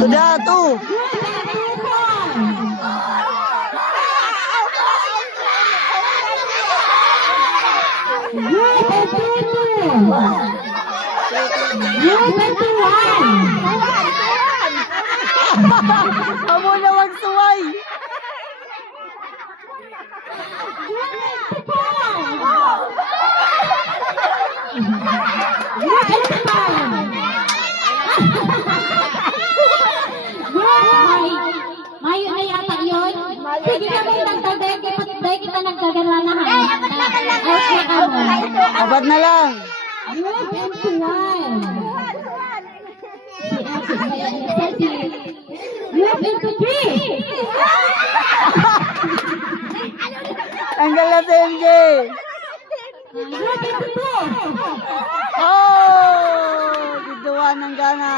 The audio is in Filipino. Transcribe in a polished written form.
Sudah tuh. Kamu na magsuway. Mayo na yata yun. Sige na may tagtag dahil kita nagkagalanahan. Apat na lang. Tanggal na si MJ. Oh, giduwa ng gana.